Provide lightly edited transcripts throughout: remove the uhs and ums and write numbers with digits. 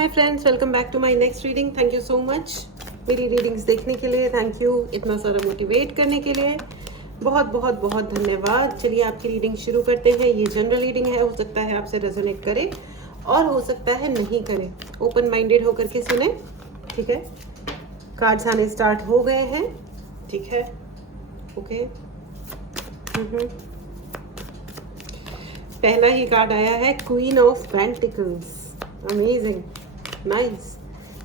Hi friends, welcome back to my next reading. Thank you so much मेरी readings देखने के लिए। Thank you इतना सारा मोटिवेट करने के लिए। बहुत बहुत बहुत धन्यवाद। चलिए आपकी रीडिंग शुरू करते हैं। ये जनरल रीडिंग है, हो सकता है आपसे रेजोनेट करे और हो सकता है नहीं करे। ओपन माइंडेड होकर के सुने, ठीक है। कार्ड्स आने स्टार्ट हो गए हैं, ठीक है। ओके, पहला ही कार्ड आया है queen of pentacles. Amazing, nice.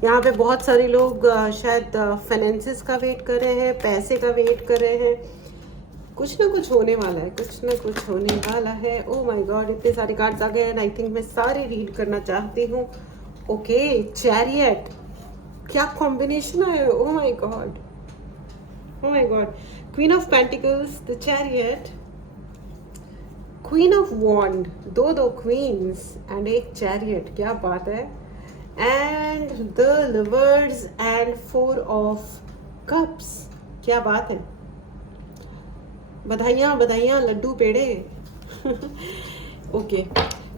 यहाँ पे बहुत सारे लोग शायद फाइनेंसेस का वेट कर रहे हैं, पैसे का वेट कर रहे हैं। कुछ ना कुछ होने वाला है, कुछ ना कुछ होने वाला है। ओ माय गॉड, इतने सारे कार्ड्स आ गए हैं। आई थिंक मैं सारे रीड करना चाहती हूँ। ओके, चैरियट, क्या कॉम्बिनेशन है। Oh my god, oh my god. Queen of pentacles, the chariot, queen of wand, दो क्वींस एंड एक चैरियट। क्या बात है। And the lovers and 4 of cups. क्या बात है। बधाइयाँ बधाइयाँ, लड्डू पेड़े। ओके,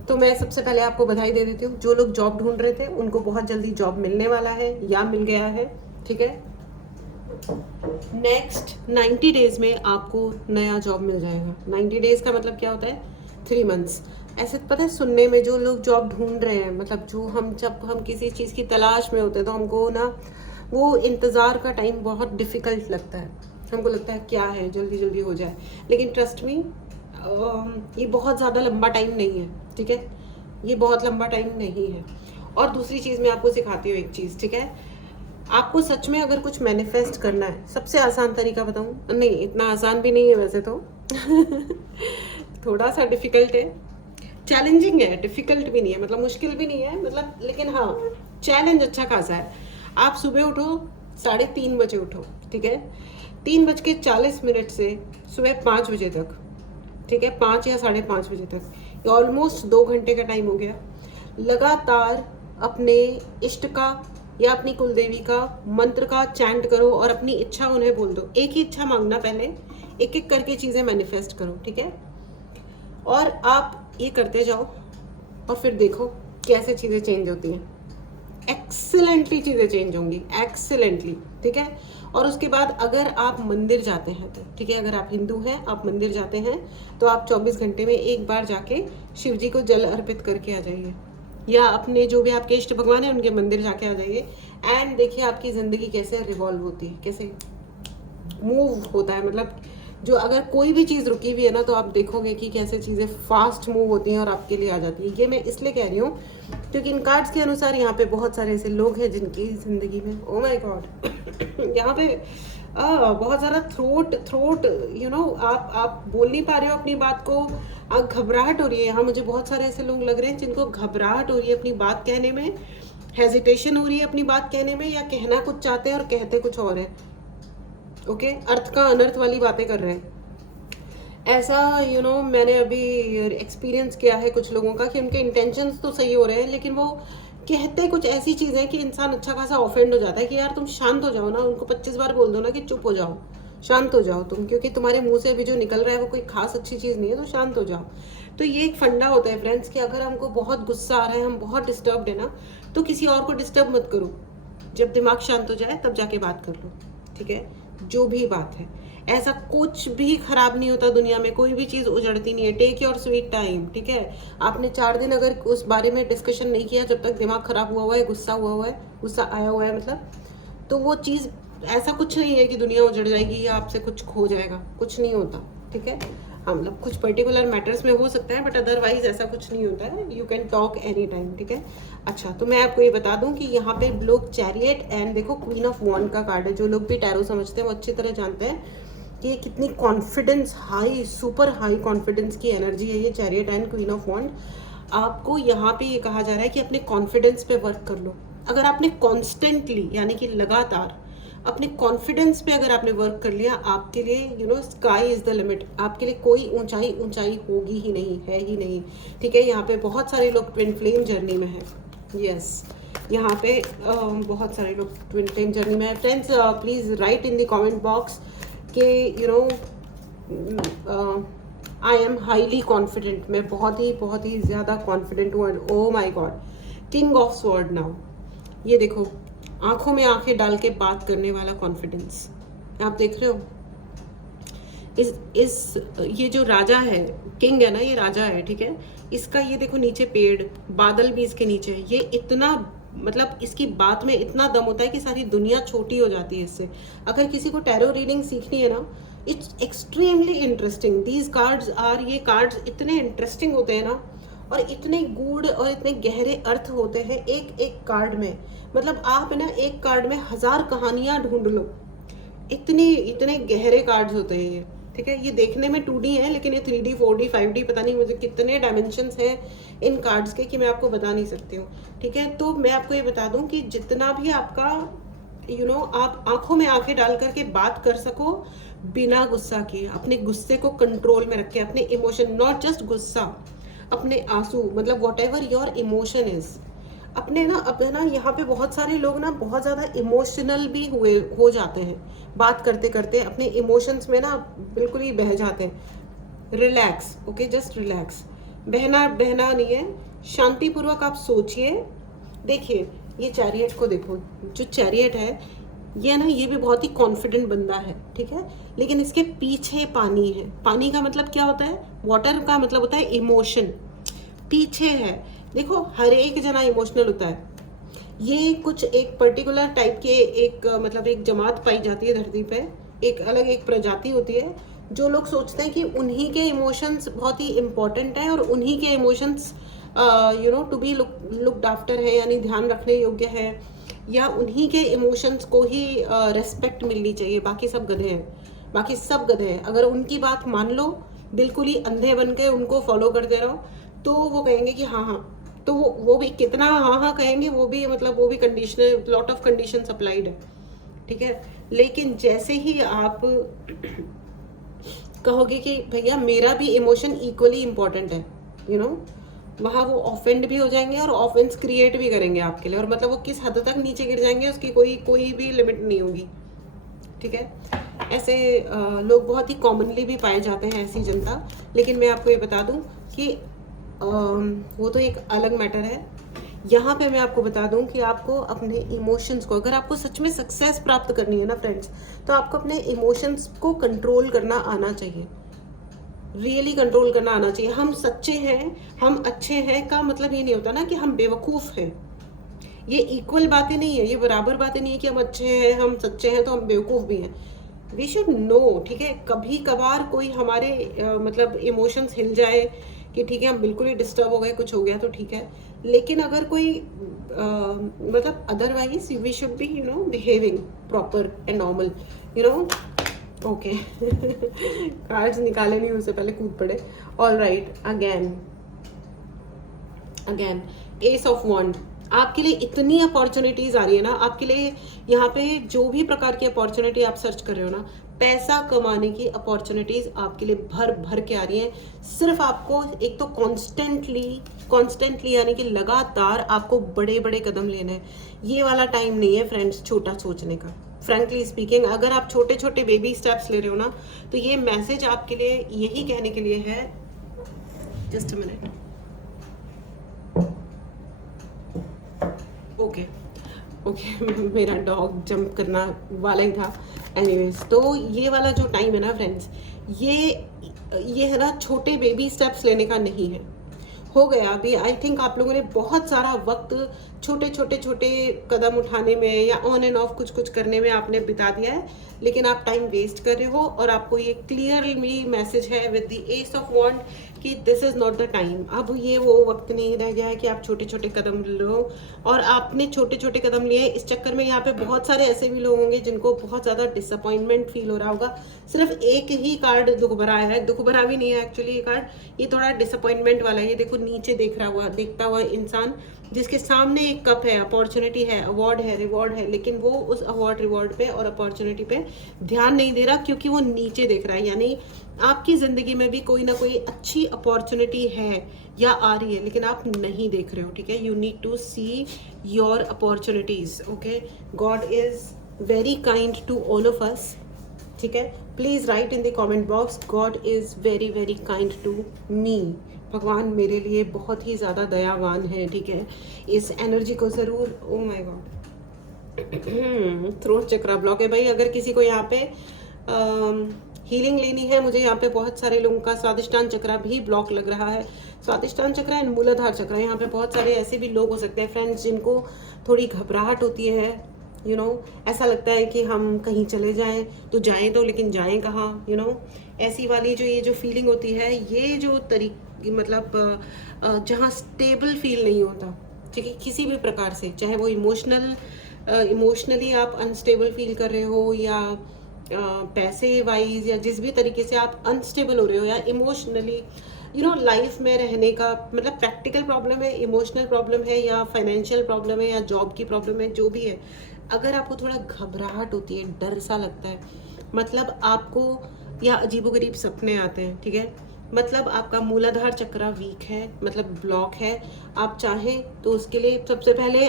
तो मैं सबसे पहले आपको बधाई दे देती हूँ। जो लोग जॉब ढूंढ रहे थे उनको बहुत जल्दी जॉब मिलने वाला है या मिल गया है, ठीक है। नेक्स्ट 90 डेज में आपको नया जॉब मिल जाएगा। 90 डेज का मतलब क्या होता है? 3 मंथ्स। ऐसे पता है, सुनने में जो लोग जॉब ढूंढ रहे हैं, मतलब जो जब हम किसी चीज़ की तलाश में होते हैं तो हमको ना वो इंतज़ार का टाइम बहुत डिफ़िकल्ट लगता है। हमको लगता है क्या है, जल्दी जल्दी हो जाए। लेकिन ट्रस्ट मी, ये बहुत ज़्यादा लंबा टाइम नहीं है, ठीक है। ये बहुत लंबा टाइम नहीं है। और दूसरी चीज़ मैं आपको सिखाती हूँ एक चीज़, ठीक है। आपको सच में अगर कुछ मैनिफेस्ट करना है, सबसे आसान तरीका बताऊँ? नहीं, इतना आसान भी नहीं है वैसे तो। थोड़ा सा डिफ़िकल्ट है, चैलेंजिंग है, डिफ़िकल्ट भी नहीं है, मतलब मुश्किल भी नहीं है, मतलब लेकिन हाँ चैलेंज अच्छा खासा है। आप सुबह उठो, 3:30 बजे उठो, ठीक है। 3:40 से सुबह 5 बजे तक, ठीक है, 5 या 5:30 बजे तक, ये ऑलमोस्ट 2 घंटे का टाइम हो गया। लगातार अपने इष्ट का या अपनी कुलदेवी का मंत्र का चैंट करो और अपनी इच्छा उन्हें बोल दो। एक ही इच्छा मांगना, पहले एक एक करके चीज़ें मैनिफेस्ट करो, ठीक है। और आप ये करते जाओ और फिर देखो कैसे चीज़ें चेंज होती हैं। एक्सीलेंटली चीज़ें चेंज होंगी, एक्सीलेंटली, ठीक है। और उसके बाद अगर आप मंदिर जाते हैं तो ठीक है, अगर आप हिंदू हैं, आप मंदिर जाते हैं तो आप 24 घंटे में एक बार जाके शिव जी को जल अर्पित करके आ जाइए, या अपने जो भी आपके इष्ट भगवान हैं उनके मंदिर जाके आ जाइए। एंड देखिए आपकी ज़िंदगी कैसे रिवॉल्व होती है, कैसे मूव होता है। मतलब जो अगर कोई भी चीज़ रुकी हुई है ना, तो आप देखोगे कि कैसे चीज़ें फास्ट मूव होती हैं और आपके लिए आ जाती है। ये मैं इसलिए कह रही हूँ क्योंकि इन कार्ड्स के अनुसार यहाँ पे बहुत सारे ऐसे लोग हैं जिनकी ज़िंदगी में, ओ माय गॉड, यहाँ पे बहुत सारा थ्रोट यू नो, आप बोल नहीं पा रहे हो अपनी बात को, घबराहट हो रही है। यहाँ मुझे बहुत सारे ऐसे लोग लग रहे हैं जिनको घबराहट हो रही है अपनी बात कहने में, हेजिटेशन हो रही है अपनी बात कहने में, या कहना कुछ चाहते हैं और कहते कुछ और है। ओके, अर्थ का अनर्थ वाली बातें कर रहे हैं। ऐसा मैंने अभी एक्सपीरियंस किया है कुछ लोगों का कि उनके इंटेंशंस तो सही हो रहे हैं, लेकिन वो कहते कुछ ऐसी चीज़ें कि इंसान अच्छा खासा ऑफेंड हो जाता है कि यार तुम शांत हो जाओ ना। उनको 25 बार बोल दो ना कि चुप हो जाओ, शांत हो जाओ तुम, क्योंकि तुम्हारे मुंह से अभी जो निकल रहा है वो कोई खास अच्छी चीज़ नहीं है, तो शांत हो जाओ। तो ये एक फंडा होता है फ्रेंड्स कि अगर हमको बहुत गुस्सा आ रहा है, हम बहुत डिस्टर्ब्ड है ना, तो किसी और को डिस्टर्ब मत करो। जब दिमाग शांत हो जाए तब जाके बात कर लो, ठीक है। जो भी बात है, ऐसा कुछ भी खराब नहीं होता दुनिया में, कोई भी चीज़ उजड़ती नहीं है। टेक योर स्वीट टाइम, ठीक है। आपने 4 दिन अगर उस बारे में डिस्कशन नहीं किया, जब तक दिमाग खराब हुआ हुआ है, गुस्सा हुआ हुआ है, गुस्सा आया हुआ है मतलब, तो वो चीज़, ऐसा कुछ नहीं है कि दुनिया उजड़ जाएगी या आपसे कुछ खो जाएगा, कुछ नहीं होता, ठीक है। हाँ, मतलब कुछ पर्टिकुलर मैटर्स में हो सकता है, बट अदरवाइज ऐसा कुछ नहीं होता है। You can talk any time, ठीक है। अच्छा, तो मैं आपको ये बता दूं कि यहाँ पे लोग चैरियट एंड देखो क्वीन ऑफ वॉन्ड का कार्ड है। जो लोग भी टैरो समझते हैं वो अच्छी तरह जानते हैं कि ये कितनी confidence, high, super high confidence की एनर्जी है ये चैरियट एंड क्वीन ऑफ वॉन्ड। आपको यहाँ पे ये कहा जा रहा है कि अपने कॉन्फिडेंस पे वर्क कर लो। अगर आपने कॉन्स्टेंटली, यानी कि लगातार अपने कॉन्फिडेंस पे अगर आपने वर्क कर लिया, आपके लिए स्काई इज़ द लिमिट। आपके लिए कोई ऊंचाई होगी ही नहीं, है ही नहीं, ठीक है। यहाँ पे बहुत सारे लोग ट्विन फ्लेम जर्नी में हैं। यस, यहाँ पे बहुत सारे लोग ट्विन फ्लेम जर्नी में है। Friends, please write in the comment box कि आई एम हाईली कॉन्फिडेंट। मैं बहुत ही ज़्यादा कॉन्फिडेंट हूँ। Oh my god, king of sword now, ये देखो आंखों में आंखें डाल के बात करने वाला कॉन्फिडेंस आप देख रहे हो। इस ये जो राजा है, किंग है ना, ये राजा है, ठीक है। इसका ये देखो नीचे पेड़, बादल भी इसके नीचे है। ये इतना मतलब इसकी बात में इतना दम होता है कि सारी दुनिया छोटी हो जाती है इससे। अगर किसी को टैरो रीडिंग सीखनी है ना, it's extremely interesting. These cards are, ये कार्ड्स इतने इंटरेस्टिंग होते हैं ना, और इतने गूढ़ और इतने गहरे अर्थ होते हैं एक एक कार्ड में। मतलब आप ना एक कार्ड में 1000 कहानियां ढूंढ लो, इतने इतने गहरे कार्ड्स होते हैं ये, ठीक है। ये देखने में 2D है, लेकिन ये 3D 4D 5D पता नहीं मुझे कितने डायमेंशंस हैं इन कार्ड्स के कि मैं आपको बता नहीं सकती हूँ, ठीक है। तो मैं आपको ये बता दूं कि जितना भी आपका आप आंखों में आंखें डाल करके बात कर सको बिना गुस्सा किए, अपने गुस्से को कंट्रोल में रख के, अपने इमोशन, नॉट जस्ट गुस्सा, अपने आंसू, मतलब what ever your emotion is, अपने ना यहाँ पे बहुत सारे लोग ना बहुत ज़्यादा इमोशनल भी हो जाते हैं बात करते करते, अपने इमोशंस में ना बिल्कुल ही बह जाते हैं। Relax, okay, just relax. बहना नहीं है, शांतिपूर्वक आप सोचिए। देखिए ये चैरियट को देखो, जो चैरियट है ये ना, ये भी बहुत ही कॉन्फिडेंट बंदा है, ठीक है, लेकिन इसके पीछे पानी है। पानी का मतलब क्या होता है? वाटर का मतलब होता है इमोशन। पीछे है, देखो हर एक जना इमोशनल होता है। ये कुछ एक पर्टिकुलर टाइप के मतलब एक जमात पाई जाती है धरती पे, एक अलग एक प्रजाति होती है, जो लोग सोचते हैं कि उन्हीं के इमोशंस बहुत ही इम्पोर्टेंट है और उन्हीं के emotions to be looked after है, यानी ध्यान रखने योग्य है, या उन्हीं के इमोशंस को ही रेस्पेक्ट मिलनी चाहिए। बाकी सब गधे हैं, बाकी सब गधे हैं। अगर उनकी बात मान लो, बिल्कुल ही अंधे बन के उनको फॉलो करते रहो, तो वो कहेंगे कि हाँ हाँ, तो वो भी कितना हाँ हाँ कहेंगे, वो भी मतलब वो भी conditional, lot of condition applied है, ठीक है। लेकिन जैसे ही आप कहोगे कि भैया मेरा भी इमोशन इक्वली इम्पोर्टेंट है, वहाँ वो ऑफेंड भी हो जाएंगे और ऑफेंस क्रिएट भी करेंगे आपके लिए, और मतलब वो किस हद तक नीचे गिर जाएंगे उसकी कोई भी लिमिट नहीं होगी, ठीक है। ऐसे लोग बहुत ही कॉमनली भी पाए जाते हैं, ऐसी जनता। लेकिन मैं आपको ये बता दूं कि वो तो एक अलग मैटर है। यहाँ पे मैं आपको बता दूं कि आपको अपने इमोशंस को, अगर आपको सच में सक्सेस प्राप्त करनी है ना फ्रेंड्स, तो आपको अपने इमोशंस को कंट्रोल करना आना चाहिए, रियली कंट्रोल करना आना चाहिए। हम सच्चे हैं, हम अच्छे हैं का मतलब ये नहीं होता ना कि हम बेवकूफ़ हैं। ये इक्वल बातें नहीं है, ये बराबर बातें नहीं है कि हम अच्छे हैं, हम सच्चे हैं तो हम बेवकूफ़ भी हैं। वी शुड नो, ठीक है। कभी कभार कोई हमारे मतलब इमोशंस हिल जाए कि ठीक है हम बिल्कुल ही डिस्टर्ब हो गए, कुछ हो गया तो ठीक है, लेकिन अगर कोई मतलब otherwise we should be behaving proper and normal, okay. Cards निकाले नहीं, उससे पहले कूद पड़े। All right, again ace of wand. आपके लिए इतनी अपॉर्चुनिटीज आ रही है ना, आपके लिए यहाँ पे जो भी प्रकार की अपॉर्चुनिटी आप सर्च कर रहे हो ना, पैसा कमाने की अपॉर्चुनिटीज आपके लिए भर भर के आ रही हैं। सिर्फ आपको एक तो कॉन्स्टेंटली यानी कि लगातार आपको बड़े बड़े कदम लेने हैं। ये वाला टाइम नहीं है फ्रेंड्स छोटा सोचने का। फ्रैंकली स्पीकिंग, अगर आप छोटे छोटे बेबी स्टेप्स ले रहे हो ना, तो ये मैसेज आपके लिए यही कहने के लिए है। जस्ट अ मिनट, ओके मेरा डॉग जंप करना वाला ही था। एनीवेज, तो ये वाला जो टाइम है ना फ्रेंड्स, ये है ना छोटे बेबी स्टेप्स लेने का नहीं है। हो गया अभी, आई थिंक आप लोगों ने बहुत सारा वक्त छोटे कदम उठाने में या ऑन एंड ऑफ कुछ करने में आपने बिता दिया है, लेकिन आप टाइम वेस्ट कर रहे हो। और आपको ये क्लियरली मैसेज है विद द एस ऑफ वॉन्ड कि this is not the time. अब ये वो वक्त नहीं रह गया है कि आप छोटे छोटे कदम लो। और आपने छोटे छोटे कदम लिए, इस चक्कर में यहाँ पे बहुत सारे ऐसे भी लोग होंगे जिनको बहुत ज़्यादा डिसअपॉइंटमेंट फील हो रहा होगा। सिर्फ एक ही कार्ड दुख भरा है, दुख भरा भी नहीं है एक्चुअली ये कार्ड, ये थोड़ा डिसअपॉइंटमेंट वाला है। ये देखो नीचे देखता हुआ इंसान जिसके सामने एक कप है, अपॉर्चुनिटी है, अवार्ड है, रिवॉर्ड है, लेकिन वो उस अवार्ड रिवॉर्ड पे और अपॉर्चुनिटी पे ध्यान नहीं दे रहा क्योंकि वो नीचे देख रहा है। यानी आपकी ज़िंदगी में भी कोई ना कोई अच्छी अपॉर्चुनिटी है या आ रही है, लेकिन आप नहीं देख रहे हो, ठीक है। You need to see your opportunities, okay. God is very kind to all of us, ठीक है। Please write in the comment box, God is very very kind to me, भगवान मेरे लिए बहुत ही ज़्यादा दयावान है, ठीक है। इस एनर्जी को ज़रूर, ओ my God, throat chakra block है भाई। अगर किसी को यहाँ पे हीलिंग लेनी है, मुझे यहाँ पे बहुत सारे लोगों का स्वादिष्टान चक्रा भी ब्लॉक लग रहा है। स्वादिष्टान चक्रा एंड मूलाधार चक्रा, यहाँ पे बहुत सारे ऐसे भी लोग हो सकते हैं फ्रेंड्स जिनको थोड़ी घबराहट होती है, यू नो, ऐसा लगता है कि हम कहीं चले जाएं तो जाएं तो, लेकिन जाएं कहाँ, यू नो, ऐसी वाली जो ये जो फीलिंग होती है, ये जो तरीके मतलब जहाँ स्टेबल फील नहीं होता, ठीक है, किसी भी प्रकार से, चाहे वो इमोशनली आप अनस्टेबल फील कर रहे हो, या पैसे वाइज, या जिस भी तरीके से आप अनस्टेबल हो रहे हो, या इमोशनली, यू नो, लाइफ में रहने का मतलब प्रैक्टिकल प्रॉब्लम है, इमोशनल प्रॉब्लम है, या फाइनेंशियल प्रॉब्लम है, या जॉब की प्रॉब्लम है, जो भी है, अगर आपको थोड़ा घबराहट होती है, डर सा लगता है, मतलब आपको, या अजीबोगरीब सपने आते हैं, ठीक है, मतलब आपका मूलाधार चक्र वीक है, मतलब ब्लॉक है, आप चाहें तो उसके लिए सबसे पहले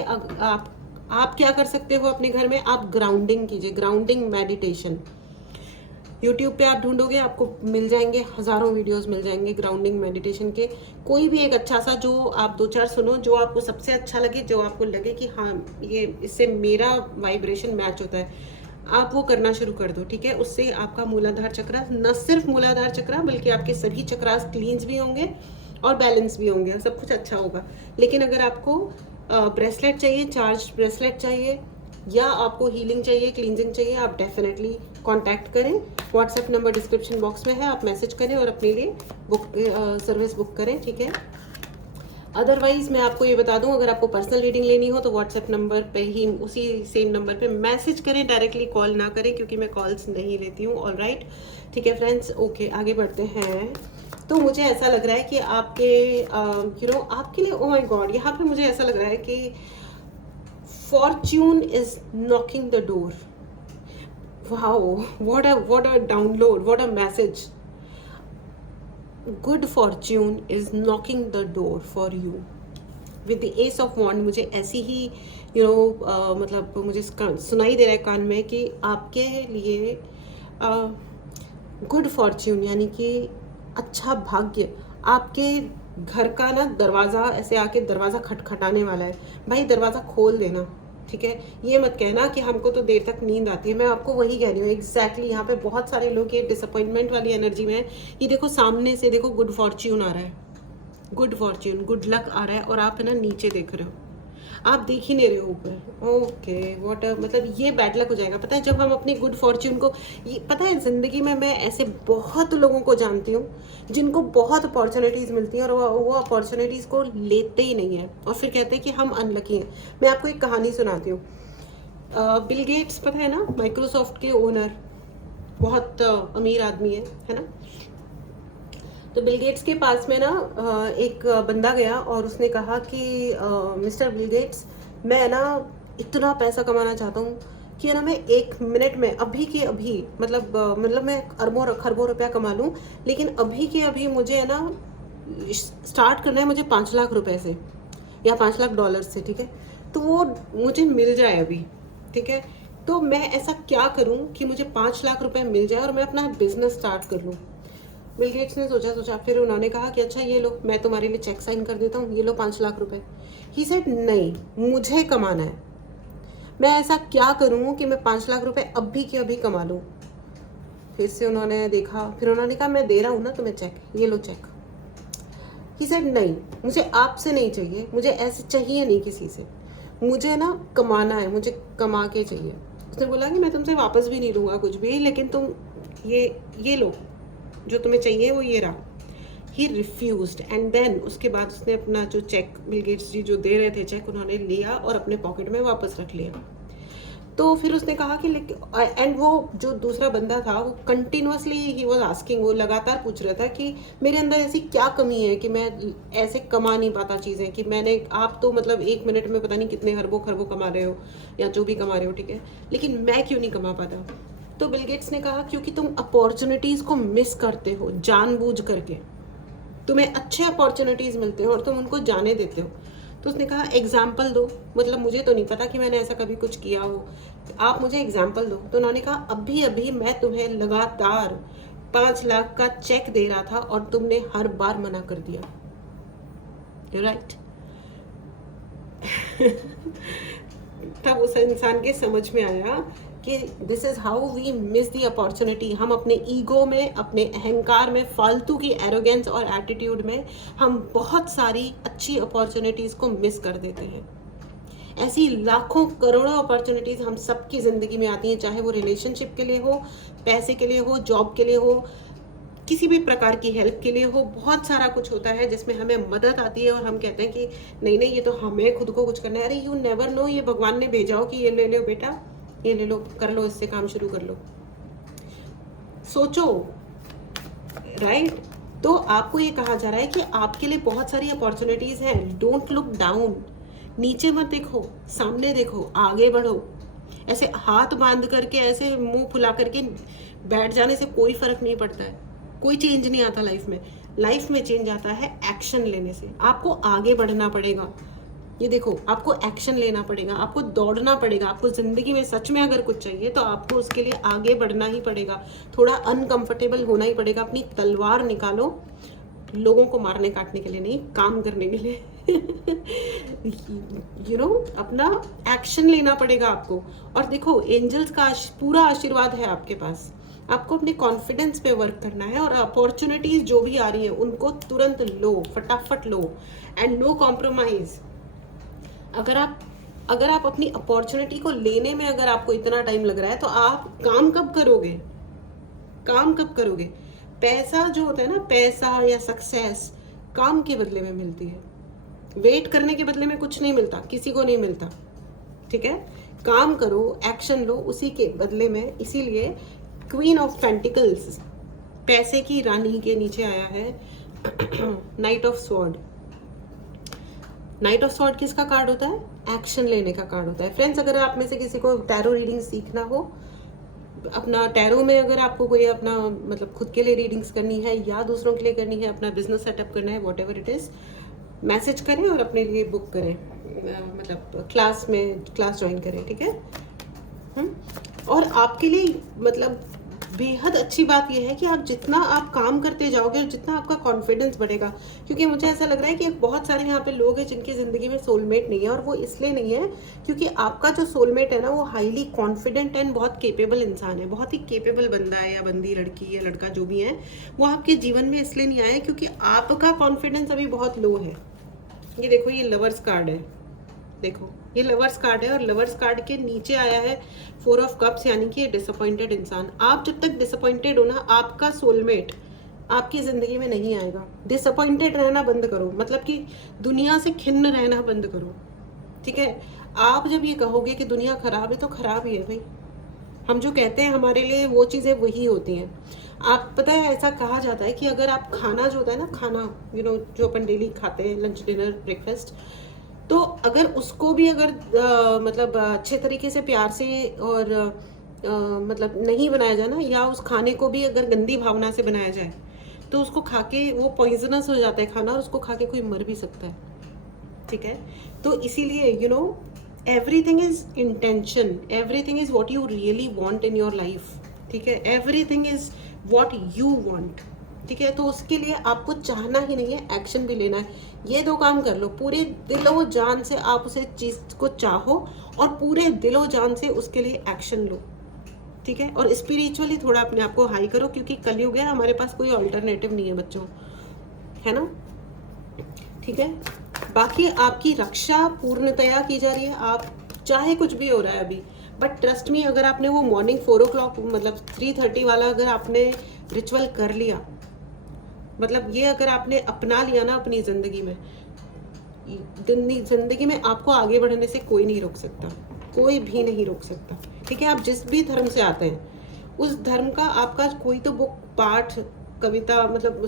आप क्या कर सकते हो अपने घर में, आप ग्राउंडिंग कीजिए, ग्राउंडिंग मेडिटेशन। यूट्यूब पे आप ढूंढोगे आपको मिल जाएंगे, हज़ारों वीडियोस मिल जाएंगे ग्राउंडिंग मेडिटेशन के। कोई भी एक अच्छा सा जो आप 2-4 सुनो, जो आपको सबसे अच्छा लगे, जो आपको लगे कि हाँ ये इससे मेरा वाइब्रेशन मैच होता है, आप वो करना शुरू कर दो, ठीक है। उससे आपका मूलाधार चक्र, न सिर्फ मूलाधार चक्र बल्कि आपके सभी चक्रास क्लींस भी होंगे और बैलेंस भी होंगे, सब कुछ अच्छा होगा। लेकिन अगर आपको ब्रेसलेट चाहिए, चार्ज ब्रेसलेट चाहिए, या आपको हीलिंग चाहिए, क्लींजिंग चाहिए, आप डेफिनेटली कांटेक्ट करें। व्हाट्सएप नंबर डिस्क्रिप्शन बॉक्स में है, आप मैसेज करें और अपने लिए सर्विस बुक करें, ठीक है। अदरवाइज मैं आपको ये बता दूं, अगर आपको पर्सनल रीडिंग लेनी हो तो व्हाट्सएप नंबर पे ही, उसी सेम नंबर पे मैसेज करें, डायरेक्टली कॉल ना करें, क्योंकि मैं कॉल्स नहीं लेती हूँ। ऑल राइट, ठीक है फ्रेंड्स, ओके, आगे बढ़ते हैं। तो मुझे ऐसा लग रहा है कि आपके यू नो आपके लिए, ओ माय गॉड, यहाँ पे मुझे ऐसा लग रहा है कि fortune is knocking the door. Wow, what a download, what a message. Good fortune is knocking the door for you with the ace of wand। मुझे ऐसी ही मतलब मुझे सुनाई दे रहा है कान में कि आपके लिए गुड फॉर्च्यून यानी कि अच्छा भाग्य आपके घर का ना दरवाज़ा ऐसे आके दरवाज़ा खटखटाने वाला है। भाई दरवाज़ा खोल देना, ठीक है। ये मत कहना कि हमको तो देर तक नींद आती है, मैं आपको वही कह रही हूँ एग्जैक्टली। यहाँ पे बहुत सारे लोग ये डिसअपॉइंटमेंट वाली एनर्जी में है। ये देखो सामने से देखो गुड फॉर्च्यून आ रहा है, गुड फॉर्च्यून, गुड लक आ रहा है, और आप है ना नीचे देख रहे हो, आप देख ही नहीं रहे हो ऊपर। ओके व्हाट, मतलब ये बैड लक हो जाएगा। पता है जब हम अपनी गुड फॉर्च्यून को, ये पता है ज़िंदगी में मैं ऐसे बहुत लोगों को जानती हूँ जिनको बहुत अपॉर्चुनिटीज़ मिलती हैं और वो अपॉर्चुनिटीज़ को लेते ही नहीं है और फिर कहते हैं कि हम अनलकी हैं। मैं आपको एक कहानी सुनाती हूँ। बिल गेट्स पता है ना, माइक्रोसॉफ्ट के ओनर, बहुत अमीर आदमी है ना। तो बिल गेट्स के पास में ना एक बंदा गया और उसने कहा कि मिस्टर बिल गेट्स, मैं ना इतना पैसा कमाना चाहता हूँ कि ना मैं 1 मिनट में अभी के अभी मतलब मैं अरबों खरबों रुपया कमा लूँ, लेकिन अभी के अभी मुझे है ना स्टार्ट करना है मुझे 5 लाख रुपए से या 5 लाख डॉलर से, ठीक है। तो वो मुझे मिल जाए अभी, ठीक है। तो मैं ऐसा क्या करूँ कि मुझे 5 लाख रुपए मिल जाए और मैं अपना बिजनेस स्टार्ट कर लूँ। बिल गेट्स ने सोचा, फिर उन्होंने कहा कि अच्छा ये लो, मैं तुम्हारे लिए चेक साइन कर देता हूँ, ये लो 5 लाख रुपए। ही सेड नहीं, मुझे कमाना है, मैं ऐसा क्या करूँ कि मैं 5 लाख रुपए अभी के अभी कमा लूँ। फिर से उन्होंने देखा, फिर उन्होंने कहा मैं दे रहा हूँ ना तुम्हें चेक, ये लो चेक। ही सेड नहीं, मुझे आपसे नहीं चाहिए, मुझे ऐसे चाहिए नहीं किसी से, मुझे ना कमाना है, मुझे कमा के चाहिए। उसने बोला कि मैं तुमसे वापस भी नहीं लूँगा कुछ भी, लेकिन तुम ये लो, जो तुम्हें चाहिए वो ये रहा। ही रिफ्यूज्ड एंड देन उसके बाद उसने अपना जो चेक, बिल गेट्स जी जो दे रहे थे चेक, उन्होंने लिया और अपने पॉकेट में वापस रख लिया। तो फिर उसने कहा कि एंड वो जो दूसरा बंदा था वो कंटिन्यूसली ही वाज आस्किंग, वो लगातार पूछ रहा था कि मेरे अंदर ऐसी क्या कमी है कि मैं ऐसे कमा नहीं पाता चीज़ें, कि मैंने, आप तो मतलब 1 मिनट में पता नहीं कितने अरबों खरबों कमा रहे हो या जो भी कमा रहे हो, ठीक है, लेकिन मैं क्यों नहीं कमा पाता। तो बिल गेट्स ने कहा क्योंकि तुम अपॉर्चुनिटीज़ को मिस करते हो जानबूझ करके, तुम्हें अच्छे अपॉर्चुनिटीज़ मिलते हो और तुम उनको जाने देते हो। तो उसने कहा एग्जाम्पल दो, मतलब मुझे तो नहीं पता कि मैंने ऐसा कभी कुछ किया हो, आप मुझे एग्जाम्पल दो। तो उन्होंने कहा अभी अभी मैं तुम्हें लगातार 5 लाख का चेक दे रहा था और तुमने हर बार मना कर दिया। राइट। तब उस इंसान के समझ में आया कि this is how we miss the opportunity. हम अपने ईगो में, अपने अहंकार में, फालतू की एरोगेंस और एटीट्यूड में हम बहुत सारी अच्छी अपॉर्चुनिटीज़ को मिस कर देते हैं। ऐसी लाखों करोड़ों अपॉर्चुनिटीज़ हम सबकी ज़िंदगी में आती हैं, चाहे वो रिलेशनशिप के लिए हो, पैसे के लिए हो, जॉब के लिए हो, किसी भी प्रकार की हेल्प के लिए हो। बहुत सारा कुछ होता है जिसमें हमें मदद आती है और हम कहते हैं कि नहीं नहीं, ये तो हमें खुद को कुछ करना है। अरे यू नेवर नो, ये भगवान ने भेजा हो कि ये ले लो बेटा, ये ले लो, कर लो, इससे काम शुरू कर लो। सोचो, राइट। तो आपको ये कहा जा रहा है कि आपके लिए बहुत सारी अपॉर्चुनिटीज़ हैं। डोंट लुक डाउन, नीचे मत देखो, सामने देखो, आगे बढ़ो। ऐसे हाथ बांध करके, ऐसे मुंह फुला करके बैठ जाने से कोई फर्क नहीं पड़ता है, कोई चेंज नहीं आता लाइफ में। लाइफ में चेंज आता है एक्शन लेने से। आपको आगे बढ़ना पड़ेगा। ये देखो, आपको एक्शन लेना पड़ेगा, आपको दौड़ना पड़ेगा। आपको ज़िंदगी में सच में अगर कुछ चाहिए तो आपको उसके लिए आगे बढ़ना ही पड़ेगा, थोड़ा अनकंफर्टेबल होना ही पड़ेगा। अपनी तलवार निकालो, लोगों को मारने काटने के लिए नहीं, काम करने के लिए। अपना एक्शन लेना पड़ेगा आपको। और देखो, एंजल्स का पूरा आशीर्वाद है आपके पास। आपको अपने कॉन्फिडेंस पे वर्क करना है और अपॉर्चुनिटीज जो भी आ रही है उनको तुरंत लो, फटाफट लो, एंड नो कॉम्प्रोमाइज। अगर आप अपनी अपॉर्चुनिटी को लेने में अगर आपको इतना टाइम लग रहा है तो आप काम कब करोगे? काम कब करोगे? पैसा जो होता है ना, पैसा या सक्सेस काम के बदले में मिलती है। वेट करने के बदले में कुछ नहीं मिलता, किसी को नहीं मिलता। ठीक है, काम करो, एक्शन लो उसी के बदले में। इसीलिए क्वीन ऑफ पेंटिकल्स, पैसे की रानी के नीचे आया है night of sword. Night of sword किसका कार्ड होता है? एक्शन लेने का कार्ड होता है। फ्रेंड्स, अगर आप में से किसी को टैरो रीडिंग सीखना हो, अपना टैरो में अगर आपको कोई अपना मतलब खुद के लिए रीडिंग्स करनी है या दूसरों के लिए करनी है, अपना बिजनेस सेटअप करना है, what ever it is, message करें और अपने लिए बुक करें, मतलब क्लास ज्वाइन करें। ठीक है। और आपके लिए मतलब बेहद अच्छी बात यह है कि आप जितना आप काम करते जाओगे और जितना आपका कॉन्फिडेंस बढ़ेगा, क्योंकि मुझे ऐसा लग रहा है कि बहुत सारे यहाँ पे लोग हैं जिनकी ज़िंदगी में सोलमेट नहीं है, और वो इसलिए नहीं है क्योंकि आपका जो सोलमेट है ना वो हाईली कॉन्फिडेंट एंड बहुत केपेबल इंसान है, बहुत ही केपेबल बंदा है या बंदी, लड़की या लड़का जो भी है, वो आपके जीवन में इसलिए नहीं आया है क्योंकि आपका कॉन्फिडेंस अभी बहुत लो है। ये देखो, ये लवर्स कार्ड है, देखो ये लवर्स कार्ड है और लवर्स कार्ड के नीचे आया है 4 ऑफ कप्स, यानी कि डिसअपॉइंटेड इंसान। आप जब तक डिसअपॉइंटेड हो ना, आपका सोलमेट आपकी ज़िंदगी में नहीं आएगा। डिसअपॉइंटेड रहना बंद करो, मतलब कि दुनिया से खिन्न रहना बंद करो। ठीक है, आप जब ये कहोगे कि दुनिया खराब है तो खराब ही है भाई। हम जो कहते हैं हमारे लिए वो चीज़ें वही होती हैं। आप पता है, ऐसा कहा जाता है कि अगर आप खाना जो होता है ना, खाना जो अपन डेली खाते हैं, लंच डिनर ब्रेकफास्ट, तो अगर उसको भी अगर मतलब अच्छे तरीके से प्यार से और मतलब नहीं बनाया जाए ना, या उस खाने को भी अगर गंदी भावना से बनाया जाए तो उसको खा के वो पॉइजनस हो जाता है खाना, और उसको खा के कोई मर भी सकता है। ठीक है, तो इसीलिए everything is intention, everything is what you really want in your life. ठीक है, everything is what you want. ठीक है, तो उसके लिए आपको चाहना ही नहीं है, एक्शन भी लेना है। ये 2 काम कर लो, पूरे दिलो जान से आप उसे चीज़ को चाहो और पूरे दिलो जान से उसके लिए एक्शन लो। ठीक है, और स्पिरिचुअली थोड़ा अपने आप को हाई करो, क्योंकि कलयुग है, हमारे पास कोई ऑल्टरनेटिव नहीं है बच्चों, है ना। ठीक है, बाकी आपकी रक्षा पूर्णतया की जा रही है, आप चाहे कुछ भी हो रहा है अभी, बट ट्रस्ट मी, अगर आपने वो मॉर्निंग 4 o'clock मतलब 3:30 वाला अगर आपने रिचुअल कर लिया, मतलब ये अगर आपने अपना लिया ना अपनी ज़िंदगी में आपको आगे बढ़ने से कोई नहीं रोक सकता, कोई भी नहीं रोक सकता। ठीक है, आप जिस भी धर्म से आते हैं उस धर्म का आपका कोई तो बुक, पाठ, कविता, मतलब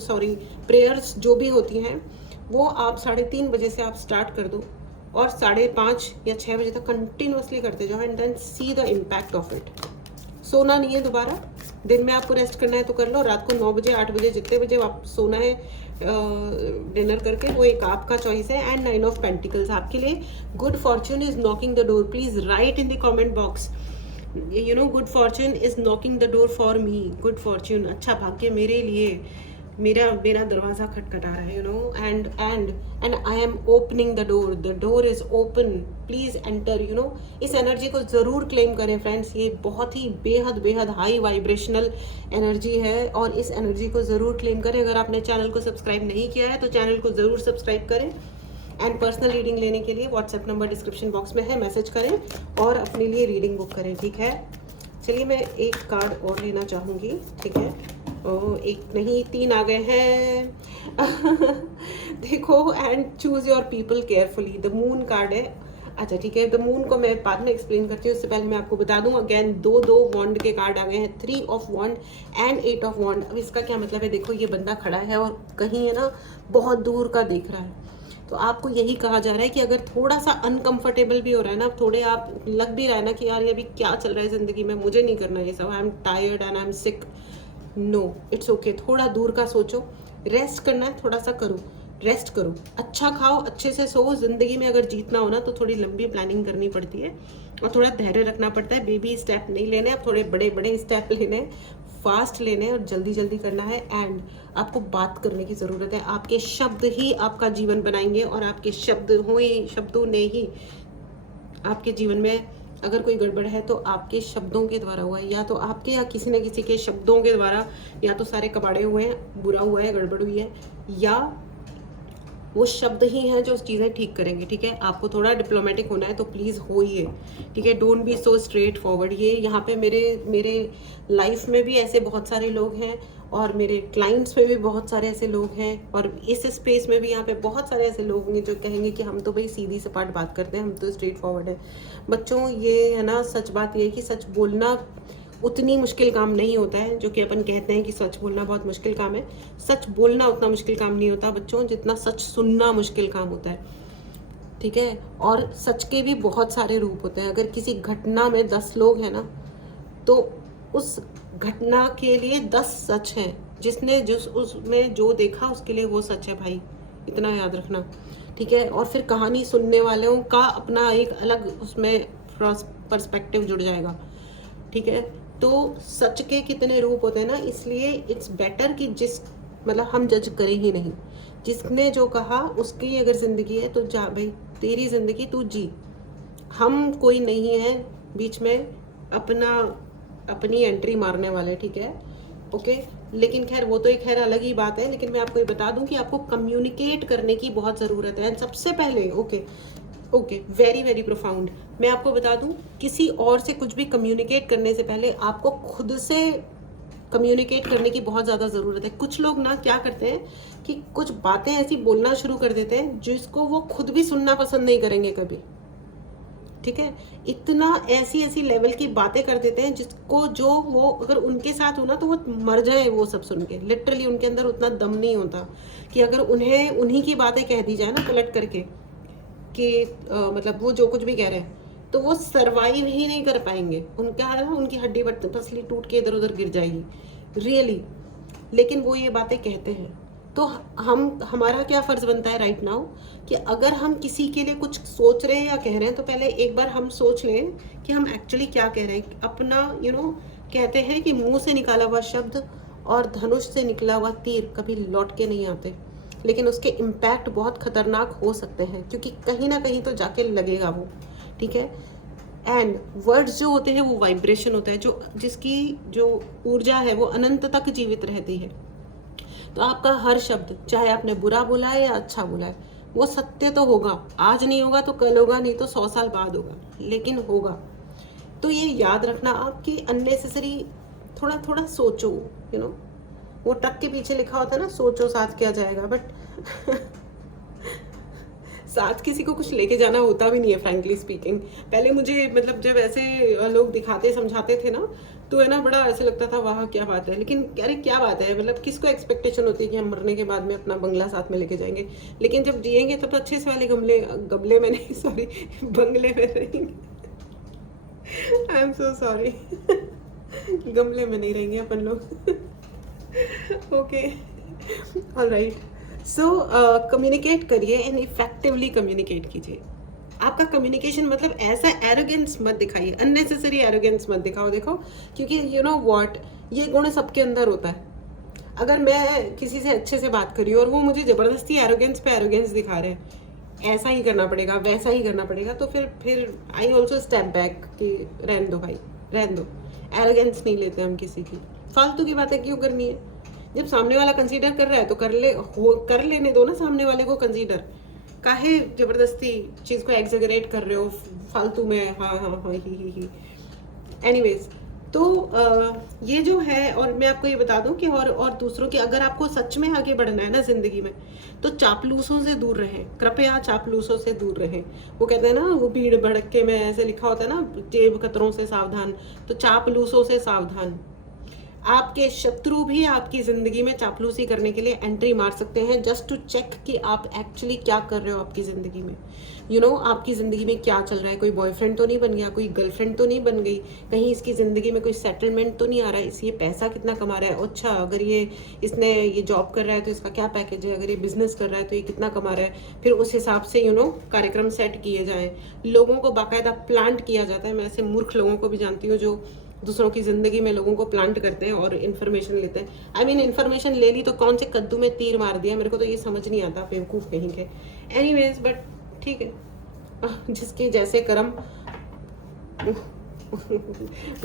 प्रेयर्स जो भी होती हैं, वो आप 3:30 बजे से आप स्टार्ट कर दो और 5:30 या 6 बजे तक कंटिन्यूसली करते जाओ, and then see the impact of it. सोना नहीं है दोबारा, दिन में आपको रेस्ट करना है तो कर लो, रात को 9 बजे 8 बजे जितने बजे आप सोना है डिनर करके, वो एक आपका चॉइस है। एंड 9 ऑफ पेंटिकल्स आपके लिए good Fortune is knocking the door. Please right in the comment box, good Fortune is knocking the door for me. Good Fortune, अच्छा भाग्य मेरे लिए मेरा मेरा दरवाज़ा खटखटा रहा है, you no, and I am opening the door is open, please enter, you know. इस एनर्जी को ज़रूर क्लेम करें फ्रेंड्स, ये बहुत ही बेहद बेहद हाई वाइब्रेशनल एनर्जी है, और इस एनर्जी को ज़रूर क्लेम करें। अगर आपने चैनल को सब्सक्राइब नहीं किया है तो चैनल को ज़रूर सब्सक्राइब करें, एंड पर्सनल रीडिंग लेने के लिए व्हाट्सएप नंबर डिस्क्रिप्शन बॉक्स में है, मैसेज करें और अपने लिए रीडिंग बुक करें, ठीक है। चलिए मैं एक कार्ड और लेना चाहूँगी, ठीक है। ओ, एक नहीं 3 आ गए हैं देखो, and choose your people carefully, the moon card है। अच्छा ठीक है, द मून को मैं बाद में एक्सप्लेन करती हूँ, उससे पहले मैं आपको बता दूँ अगेन 2 वॉन्ड के कार्ड आ गए हैं, 3 ऑफ वॉन्ड एंड 8 ऑफ वॉन्ड। अब इसका क्या मतलब है, देखो ये बंदा खड़ा है और कहीं है ना बहुत दूर का देख रहा है, तो आपको यही कहा जा रहा है कि अगर थोड़ा सा अनकंफर्टेबल भी हो रहा है ना, थोड़े आप लग भी रहा है ना कि यार ये अभी क्या चल रहा है ज़िंदगी में, मुझे नहीं करना ये सब, I am tired and I am sick, no it's okay, थोड़ा दूर का सोचो, रेस्ट करना है थोड़ा सा करो, रेस्ट करो, अच्छा खाओ, अच्छे से सो। ज़िंदगी में अगर जीतना हो ना तो थोड़ी लंबी प्लानिंग करनी पड़ती है और थोड़ा धैर्य रखना पड़ता है, बेबी स्टेप नहीं लेने, अब थोड़े बड़े बड़े स्टेप लेने हैं, फास्ट लेने हैं और जल्दी जल्दी करना है। एंड आपको बात करने की ज़रूरत है, आपके शब्द ही आपका जीवन बनाएंगे, और आपके शब्दों ने ही आपके जीवन में अगर कोई गड़बड़ है तो आपके शब्दों के द्वारा हुआ है, या तो आपके या किसी न किसी के शब्दों के द्वारा, या तो सारे कबाड़े हुए हैं, बुरा हुआ है, गड़बड़ हुई है, या वो शब्द ही हैं जो चीज़ें ठीक करेंगे, ठीक है। आपको थोड़ा डिप्लोमेटिक होना है तो प्लीज़ होइए, ठीक है, don't be so straight forward. ये यहाँ पे मेरे लाइफ में भी ऐसे बहुत सारे लोग हैं, और मेरे क्लाइंट्स में भी बहुत सारे ऐसे लोग हैं, और इस स्पेस में भी यहाँ पे बहुत सारे ऐसे लोग होंगे जो कहेंगे कि हम तो भाई सीधी सपाट बात करते हैं, हम तो स्ट्रेट फॉरवर्ड है। बच्चों ये है ना, सच बात ये है कि सच बोलना उतनी मुश्किल काम नहीं होता है, जो कि अपन कहते हैं कि सच बोलना बहुत मुश्किल काम है। सच बोलना उतना मुश्किल काम नहीं होता बच्चों, जितना सच सुनना मुश्किल काम होता है, ठीक है। और सच के भी बहुत सारे रूप होते हैं। अगर किसी घटना में 10 लोग हैं ना, तो उस घटना के लिए 10 सच हैं, जिसने जिस उसमें जो देखा उसके लिए वो सच है भाई, इतना याद रखना, ठीक है। और फिर कहानी सुनने वालों का अपना एक अलग उसमें पर्सपेक्टिव जुड़ जाएगा, ठीक है। तो सच के कितने रूप होते हैं ना, इसलिए इट्स बेटर कि मतलब हम जज करें ही नहीं, जिसने जो कहा उसकी अगर ज़िंदगी है तो जा भाई, तेरी ज़िंदगी तू जी, हम कोई नहीं है बीच में अपनी एंट्री मारने वाले, ठीक है, ओके। लेकिन खैर वो तो एक खैर अलग ही बात है, लेकिन मैं आपको ये बता दूं कि आपको कम्युनिकेट करने की बहुत ज़रूरत है सबसे पहले, ओके, वेरी वेरी प्रोफाउंड। मैं आपको बता दूं, किसी और से कुछ भी कम्युनिकेट करने से पहले आपको खुद से कम्युनिकेट करने की बहुत ज़्यादा ज़रूरत है। कुछ लोग ना क्या करते हैं कि कुछ बातें ऐसी बोलना शुरू कर देते हैं जिसको वो खुद भी सुनना पसंद नहीं करेंगे कभी, ठीक है। इतना ऐसी लेवल की बातें कर देते हैं जिसको जो वो अगर उनके साथ हो ना तो वो मर जाए वो सब सुन के, लिटरली उनके अंदर उतना दम नहीं होता कि अगर उन्हें उन्हीं की बातें कह दी जाए ना पलट करके कि मतलब वो जो कुछ भी कह रहे हैं तो वो सरवाइव ही नहीं कर पाएंगे, उनका है ना उनकी हड्डी पसली टूट के इधर उधर गिर जाएगी रियली। लेकिन वो ये बातें कहते हैं, तो हमारा क्या फ़र्ज़ बनता है राइट नाउ कि अगर हम किसी के लिए कुछ सोच रहे हैं या कह रहे हैं तो पहले एक बार हम सोच लें कि हम एक्चुअली क्या कह रहे हैं। अपना कहते हैं कि मुंह से निकाला हुआ शब्द और धनुष से निकला हुआ तीर कभी लौट के नहीं आते, लेकिन उसके इम्पैक्ट बहुत ख़तरनाक हो सकते हैं क्योंकि कहीं ना कहीं तो जाके लगेगा वो, ठीक है। एंड वर्ड्स जो होते हैं वो वाइब्रेशन होता है, जिसकी जो ऊर्जा है वो अनंत तक जीवित रहती है। तो आपका हर शब्द, चाहे आपने बुरा बोला है या अच्छा बोला है, वो सत्य तो होगा, आज नहीं होगा तो कल होगा, नहीं तो 100 साल बाद होगा, लेकिन होगा। तो ये याद रखना आपकी अननेसेसरी थोड़ा थोड़ा सोचो, वो ट्रक के पीछे लिखा होता है ना, सोचो साथ क्या जाएगा, बट साथ किसी को कुछ लेके जाना होता भी नहीं है फ्रैंकली स्पीकिंग। पहले मुझे मतलब जब ऐसे लोग दिखाते समझाते थे ना तो है ना बड़ा ऐसे लगता था वाह क्या बात है, लेकिन अरे क्या बात है, मतलब किसको एक्सपेक्टेशन होती है कि हम मरने के बाद में अपना बंगला साथ में लेके जाएंगे, लेकिन जब जिएंगे तब तो अच्छे से वाले गमले में नहीं, सॉरी, बंगले में रहेंगे। आई एम सो सॉरी, गमले में नहीं रहेंगे अपन लोग। Okay, all right. सो कम्युनिकेट करिए एंड इफेक्टिवली कम्युनिकेट कीजिए। आपका कम्युनिकेशन मतलब ऐसा एरोगेंस मत दिखाइए, अननेसेसरी एरोगेंस मत दिखाओ, देखो, क्योंकि यू नो व्हाट, ये गुण सबके अंदर होता है। अगर मैं किसी से अच्छे से बात कर रही हूँ और वो मुझे ज़बरदस्ती एरोगेंस पे एरोगेंस दिखा रहे हैं, ऐसा ही करना पड़ेगा, वैसा ही करना पड़ेगा, तो फिर आई ऑल्सो स्टेप बैक कि रहने दो भाई, रहने दो। एरोगेंस नहीं लेते हम किसी की, फालतू की बातें क्यों करनी है? जब सामने वाला कंसीडर कर रहा है तो कर लेने दो ना सामने वाले को कंसीडर। काहे जबरदस्ती चीज़ को एग्जैगरेट कर रहे हो फालतू में? हाँ हाँ हाँ, ही। एनीवेज, तो ये जो है, और मैं आपको ये बता दूं कि और दूसरों की, अगर आपको सच में आगे बढ़ना है ना जिंदगी में, तो चापलूसों से दूर रहें, कृपया चापलूसों से दूर रहें। वो कहते हैं ना, वो भीड़ भड़के में ऐसे लिखा होता है ना, जेब कतरों से सावधान, तो चापलूसों से सावधान। आपके शत्रु भी आपकी ज़िंदगी में चापलूसी करने के लिए एंट्री मार सकते हैं, जस्ट टू चेक कि आप एक्चुअली क्या कर रहे हो आपकी ज़िंदगी में। आपकी ज़िंदगी में क्या चल रहा है? कोई बॉयफ्रेंड तो नहीं बन गया, कोई गर्लफ्रेंड तो नहीं बन गई, कहीं इसकी ज़िंदगी में कोई सेटलमेंट तो नहीं आ रहा है, इस ये पैसा कितना कमा रहा है, अच्छा अगर इसने ये जॉब कर रहा है तो इसका क्या पैकेज है, अगर ये बिजनेस कर रहा है तो ये कितना कमा रहा है। फिर उस हिसाब से कार्यक्रम सेट किए जाए, लोगों को बाकायदा प्लांट किया जाता है। मैं ऐसे मूर्ख लोगों को भी जानती हूँ जो दूसरों की ज़िंदगी में लोगों को प्लांट करते हैं और इन्फॉर्मेशन लेते हैं। आई मीन इन्फॉर्मेशन ले ली तो कौन से कद्दू में तीर मार दिया, मेरे को तो ये समझ नहीं आता, बेवकूफ़ कहीं के। एनीवेज, बट ठीक है, जिसके जैसे कर्म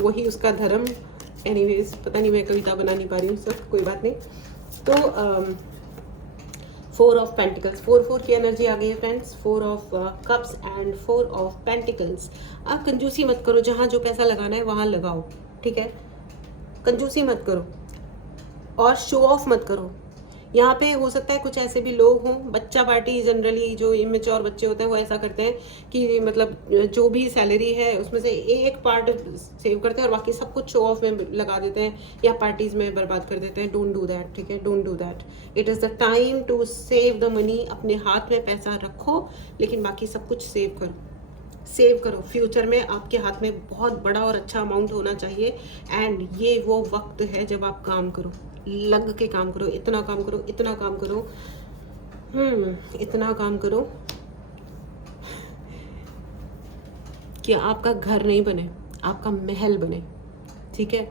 वही उसका धर्म। एनीवेज, पता नहीं, मैं कविता बना नहीं पा रही हूँ, सब कोई बात नहीं। तो 4 ऑफ पेंटिकल्स, 4 की एनर्जी आ गई है friends, 4 of cups and 4 of pentacles. आप कंजूसी मत करो, जहाँ जो पैसा लगाना है वहाँ लगाओ, ठीक है? कंजूसी मत करो और शो ऑफ मत करो। यहाँ पे हो सकता है कुछ ऐसे भी लोग हों, बच्चा पार्टी, जनरली जो इमेच्योर बच्चे होते हैं वो ऐसा करते हैं कि मतलब जो भी सैलरी है उसमें से एक पार्ट सेव करते हैं और बाकी सब कुछ शो ऑफ में लगा देते हैं या पार्टीज में बर्बाद कर देते हैं। डोंट डू दैट, ठीक है? Don't do that. It is the time to save the money. अपने हाथ में पैसा रखो, लेकिन बाकी सब कुछ सेव करो। फ्यूचर में आपके हाथ में बहुत बड़ा और अच्छा अमाउंट होना चाहिए। एंड ये वो वक्त है जब आप काम करो, लग के काम करो, इतना काम करो, इतना काम करो, इतना काम करो कि आपका घर नहीं बने, आपका महल बने, ठीक है?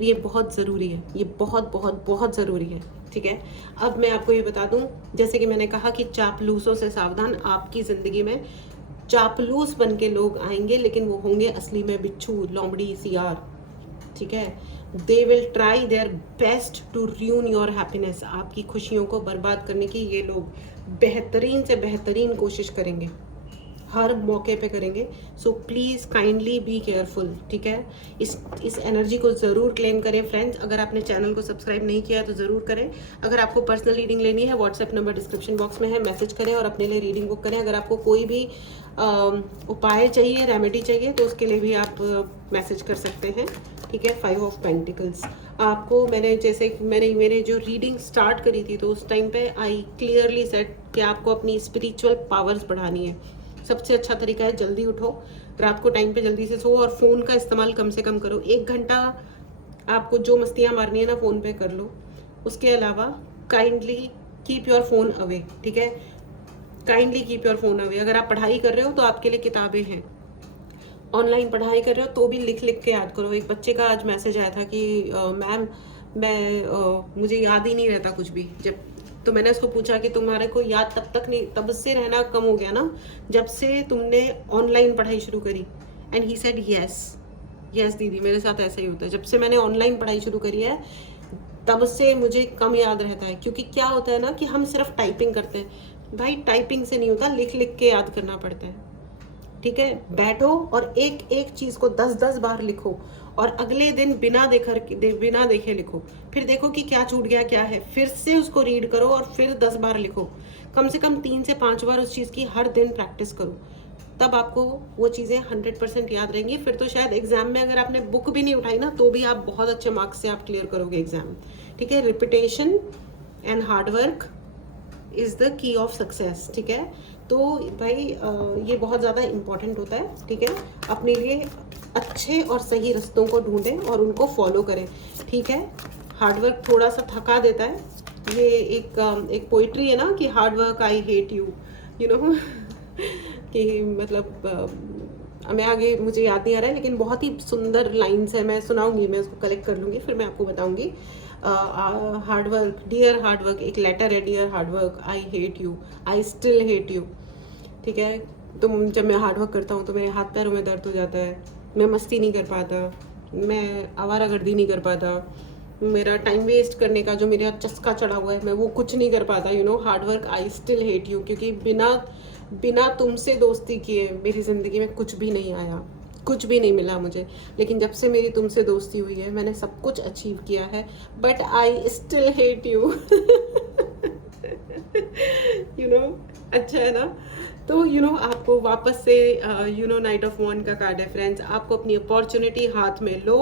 ये बहुत ज़रूरी है, ये बहुत बहुत बहुत ज़रूरी है, ठीक है? अब मैं आपको ये बता दूं, जैसे कि मैंने कहा कि चापलूसों से सावधान। आपकी ज़िंदगी में चापलूस बन के लोग आएंगे, लेकिन वो होंगे असली में बिच्छू, लोमड़ी, सियार, ठीक है? They will try their best to ruin your happiness. आपकी खुशियों को बर्बाद करने की ये लोग बेहतरीन से बेहतरीन कोशिश करेंगे, हर मौके पे करेंगे। So please kindly be careful, ठीक है? इस एनर्जी को ज़रूर क्लेम करें फ्रेंड्स। अगर आपने चैनल को सब्सक्राइब नहीं किया है तो ज़रूर करें। अगर आपको पर्सनल रीडिंग लेनी है, व्हाट्सएप नंबर डिस्क्रिप्शन बॉक्स में है, मैसेज करें और अपने लिए रीडिंग बुक करें। अगर आपको कोई भी उपाय चाहिए, रेमेडी चाहिए, तो उसके लिए भी आप मैसेज कर सकते हैं, ठीक है? 5 ऑफ पेंटिकल्स आपको मैंने मेरे जो रीडिंग स्टार्ट करी थी तो उस टाइम पे आई क्लियरली सेट कि आपको अपनी स्पिरिचुअल पावर्स बढ़ानी है। सबसे अच्छा तरीका है जल्दी उठो, रात को टाइम पे जल्दी से सो और फ़ोन का इस्तेमाल कम से कम करो। 1 घंटा आपको जो मस्तियाँ मारनी है ना फ़ोन पे कर लो। उसके अलावा kindly keep your phone away, ठीक है? Kindly keep your phone away. अगर आप पढ़ाई कर रहे हो तो आपके लिए किताबें हैं, ऑनलाइन पढ़ाई कर रहे हो तो भी लिख के याद करो। एक बच्चे का आज मैसेज आया था कि मैम मुझे याद ही नहीं रहता कुछ भी। तो मैंने उसको पूछा कि तुम्हारे को याद तब से रहना कम हो गया ना जब से तुमने ऑनलाइन पढ़ाई शुरू करी? एंड ही सेड यस दीदी, मेरे साथ ऐसा ही होता है। जब से मैंने ऑनलाइन पढ़ाई शुरू करी है तब से मुझे कम याद रहता है, क्योंकि क्या होता है ना कि हम सिर्फ टाइपिंग करते हैं। भाई टाइपिंग से नहीं होता, लिख के याद करना पड़ता है, ठीक है? बैठो और एक चीज़ को 10 बार लिखो और अगले दिन बिना देखे लिखो। फिर देखो कि क्या छूट गया, क्या है, फिर से उसको रीड करो और फिर 10 बार लिखो। कम से कम 3 से 5 बार उस चीज़ की हर दिन प्रैक्टिस करो, तब आपको वो चीज़ें 100% याद रहेंगी। फिर तो शायद एग्जाम में अगर आपने बुक भी नहीं उठाई ना तो भी आप बहुत अच्छे मार्क्स से आप क्लियर करोगे एग्जाम, ठीक है? Repetition and hard work is the key of success, ठीक है? तो भाई ये बहुत ज़्यादा इम्पॉर्टेंट होता है, ठीक है? अपने लिए अच्छे और सही रास्तों को ढूंढें और उनको फॉलो करें, ठीक है? हार्डवर्क थोड़ा सा थका देता है। ये एक पोइट्री है ना कि hard work I hate you, you know कि मतलब मैं आगे मुझे याद नहीं आ रहा है, लेकिन बहुत ही सुंदर लाइन्स है। मैं सुनाऊंगी, मैं उसको कलेक्ट कर लूँगी, फिर मैं आपको बताऊंगी। Hard work, dear hard work, एक लेटर है, dear hard work, I hate you, I still hate you, ठीक है। तुम, जब मैं हार्ड वर्क करता हूँ तो मेरे हाथ पैरों में दर्द हो जाता है, मैं मस्ती नहीं कर पाता, मैं आवारागर्दी नहीं कर पाता, मेरा टाइम वेस्ट करने का जो मेरा चस्का चढ़ा हुआ है मैं वो कुछ नहीं कर पाता, you know. Hard work, I still hate you, क्योंकि बिना बिना तुमसे दोस्ती किए मेरी ज़िंदगी में कुछ भी नहीं आया, कुछ भी नहीं मिला मुझे। लेकिन जब से मेरी तुमसे दोस्ती हुई है मैंने सब कुछ अचीव किया है, but I still hate you. You know, अच्छा है ना। तो यू नो आपको वापस से यू नो नाइट ऑफ वॉन्ड का कार्ड है फ्रेंड्स, आपको अपनी अपॉर्चुनिटी हाथ में लो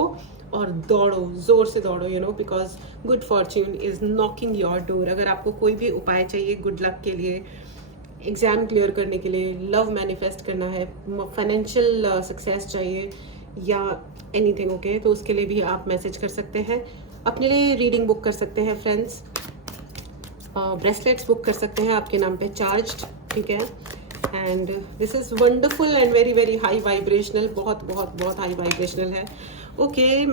और दौड़ो, जोर से दौड़ो, you know, because good Fortune is knocking your door. अगर आपको कोई भी उपाय चाहिए गुड लक के लिए, एग्ज़ाम क्लियर करने के लिए, लव मैनिफेस्ट करना है, फाइनेंशियल सक्सेस चाहिए या एनीथिंग, ओके, तो उसके लिए भी आप मैसेज कर सकते हैं। अपने लिए रीडिंग बुक कर सकते हैं फ्रेंड्स, ब्रेसलेट्स बुक कर सकते हैं आपके नाम पे चार्ज्ड, ठीक है। And this is wonderful and very very high vibrational, बहुत बहुत बहुत हाई वाइब्रेशनल है, okay.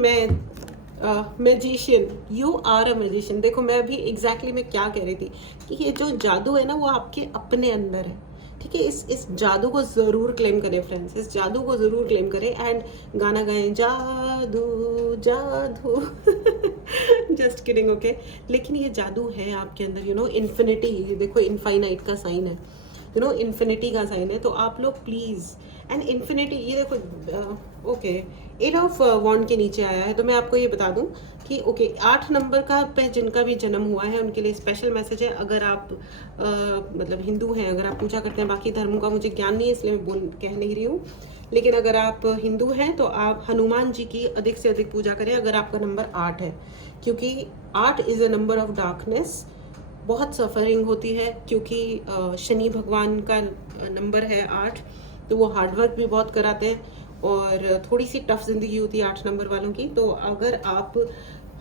Magician, you are a magician. देखो मैं अभी एग्जैक्टली मैं क्या कह रही थी कि ये जो जादू है ना वो आपके अपने अंदर है, ठीक है। इस जादू को ज़रूर क्लेम करें फ्रेंड्स, इस जादू को ज़रूर क्लेम करें एंड गाना गाएं, जादू जादू। Just kidding, okay. लेकिन ये जादू है आपके अंदर, यू नो, इन्फिनिटी, ये देखो इनफाइनाइट का साइन है, यू नो, इन्फिनिटी का साइन है। तो आप लोग प्लीज़, एंड इन्फिनिटी, ये देखो, ओके, 8 ऑफ वॉन्ड के नीचे आया है। तो मैं आपको ये बता दूं कि ओके 8 नंबर का पे जिनका भी जन्म हुआ है उनके लिए स्पेशल मैसेज है। अगर आप मतलब हिंदू हैं, अगर आप पूजा करते हैं, बाकी धर्मों का मुझे ज्ञान नहीं है इसलिए मैं कह नहीं रही हूँ, लेकिन अगर आप हिंदू हैं तो आप हनुमान जी की अधिक से अधिक पूजा करें अगर आपका नंबर 8 है, क्योंकि 8 is a number of darkness. बहुत सफरिंग होती है क्योंकि शनि भगवान का नंबर है 8, तो वो हार्डवर्क भी बहुत कराते हैं और थोड़ी सी टफ जिंदगी होती है 8 नंबर वालों की। तो अगर आप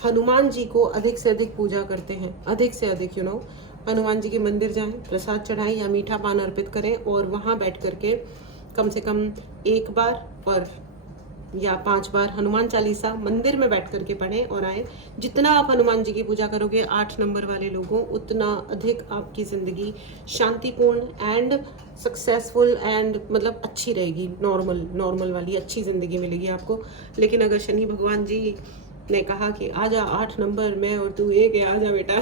हनुमान जी को अधिक से अधिक पूजा करते हैं, अधिक से अधिक, यू नो, हनुमान जी के मंदिर जाएं, प्रसाद चढ़ाएं या मीठा पान अर्पित करें और वहाँ बैठ करके कम से कम 1 बार और या 5 बार हनुमान चालीसा मंदिर में बैठ करके पढ़ें और आए। जितना आप हनुमान जी की पूजा करोगे 8 नंबर वाले लोगों, उतना अधिक आपकी ज़िंदगी शांतिपूर्ण एंड सक्सेसफुल एंड मतलब अच्छी रहेगी, नॉर्मल वाली अच्छी ज़िंदगी मिलेगी आपको। लेकिन अगर शनि भगवान जी ने कहा कि आजा 8 नंबर में और तू 1 है, आजा बेटा,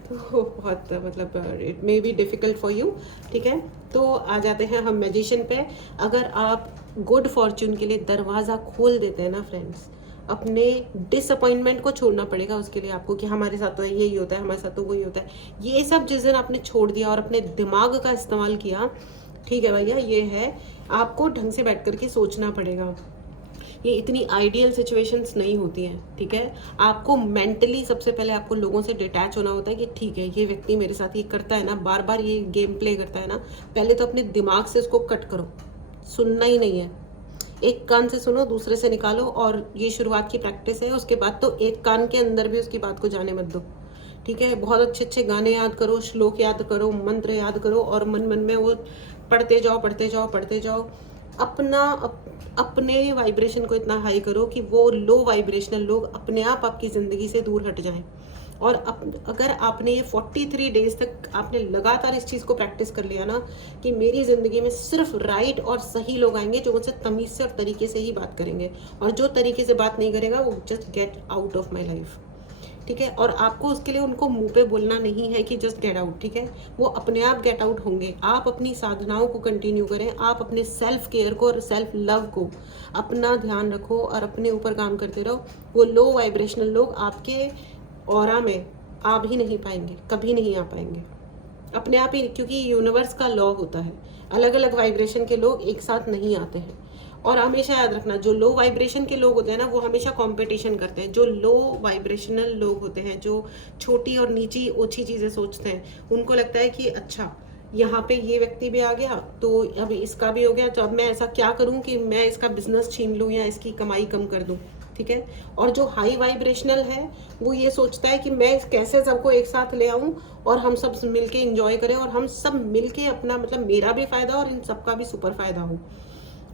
तो बहुत मतलब it may be difficult for you, ठीक है। तो आ जाते हैं हम मैजिशियन पे। अगर आप गुड फॉर्च्यून के लिए दरवाज़ा खोल देते हैं ना फ्रेंड्स, अपने डिसअपॉइंटमेंट को छोड़ना पड़ेगा उसके लिए आपको, कि हमारे साथ तो यही होता है, हमारे साथ तो वही होता है, ये सब जिस दिन आपने छोड़ दिया और अपने दिमाग का इस्तेमाल किया, ठीक है भैया, ये है, आपको ढंग से बैठ करके सोचना पड़ेगा। ये इतनी आइडियल सिचुएशंस नहीं होती हैं, ठीक है। आपको मेंटली सबसे पहले आपको लोगों से डिटैच होना होता है कि ठीक है ये व्यक्ति मेरे साथ ये करता है ना, बार बार ये गेम प्ले करता है ना, पहले तो अपने दिमाग से उसको कट करो, सुनना ही नहीं है। एक कान से सुनो, दूसरे से निकालो, और ये शुरुआत की प्रैक्टिस है। उसके बाद तो एक कान के अंदर भी उसकी बात को जाने मत दो, ठीक है। बहुत अच्छे अच्छे गाने याद करो, श्लोक याद करो, मंत्र याद करो और मन मन में वो पढ़ते जाओ पढ़ते जाओ पढ़ते जाओ। अपने वाइब्रेशन को इतना हाई करो कि वो लो वाइब्रेशनल लोग अपने आप आपकी ज़िंदगी से दूर हट जाएं। और अगर आपने ये 43 डेज तक आपने लगातार इस चीज़ को प्रैक्टिस कर लिया ना कि मेरी ज़िंदगी में सिर्फ राइट और सही लोग आएंगे जो मुझसे तमीज़ से और तरीके से ही बात करेंगे, और जो तरीके से बात नहीं करेगा वो just get out of my life, ठीक है। और आपको उसके लिए उनको मुंह पे बोलना नहीं है कि जस्ट गेट आउट, ठीक है। वो अपने आप गेट आउट होंगे। आप अपनी साधनाओं को कंटिन्यू करें, आप अपने सेल्फ केयर को और सेल्फ लव को अपना ध्यान रखो और अपने ऊपर काम करते रहो। वो लो वाइब्रेशनल लोग आपके ऑरा में आ भी नहीं पाएंगे, कभी नहीं आ पाएंगे अपने आप ही, क्योंकि यूनिवर्स का लॉ होता है, अलग अलग वाइब्रेशन के लोग एक साथ नहीं आते हैं। और हमेशा याद रखना, जो लो वाइब्रेशन के लोग होते हैं ना वो हमेशा कंपटीशन करते हैं। जो लो वाइब्रेशनल लोग होते हैं, जो छोटी और नीची ओछी चीज़ें सोचते हैं, उनको लगता है कि अच्छा यहाँ पे ये व्यक्ति भी आ गया तो अब इसका भी हो गया, तो अब मैं ऐसा क्या करूँ कि मैं इसका बिजनेस छीन लूँ या इसकी कमाई कम कर दूँ, ठीक है। और जो हाई वाइब्रेशनल है वो ये सोचता है कि मैं कैसे सबको एक साथ ले आऊँ और हम सब मिलके एंजॉय करें और हम सब मिलके अपना मतलब मेरा भी फ़ायदा और इन सबका भी सुपर फ़ायदा हो,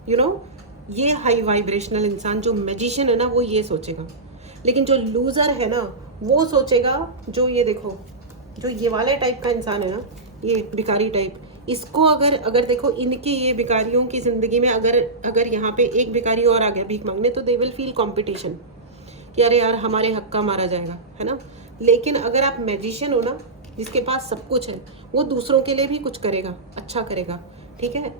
यू नो। ये हाई वाइब्रेशनल इंसान जो मैजिशियन है ना वो ये सोचेगा। लेकिन जो लूज़र है ना वो सोचेगा जो ये देखो, जो ये वाले टाइप का इंसान है ना, ये भिखारी टाइप, इसको अगर अगर देखो इनकी ये भिखारियों की ज़िंदगी में अगर अगर यहाँ पे एक भिखारी और आ गया भीख मांगने, तो दे विल फील कंपटीशन कि अरे यार हमारे हक का मारा जाएगा, है ना। लेकिन अगर आप मैजिशियन हो ना, जिसके पास सब कुछ है, वो दूसरों के लिए भी कुछ करेगा, अच्छा करेगा, ठीक है।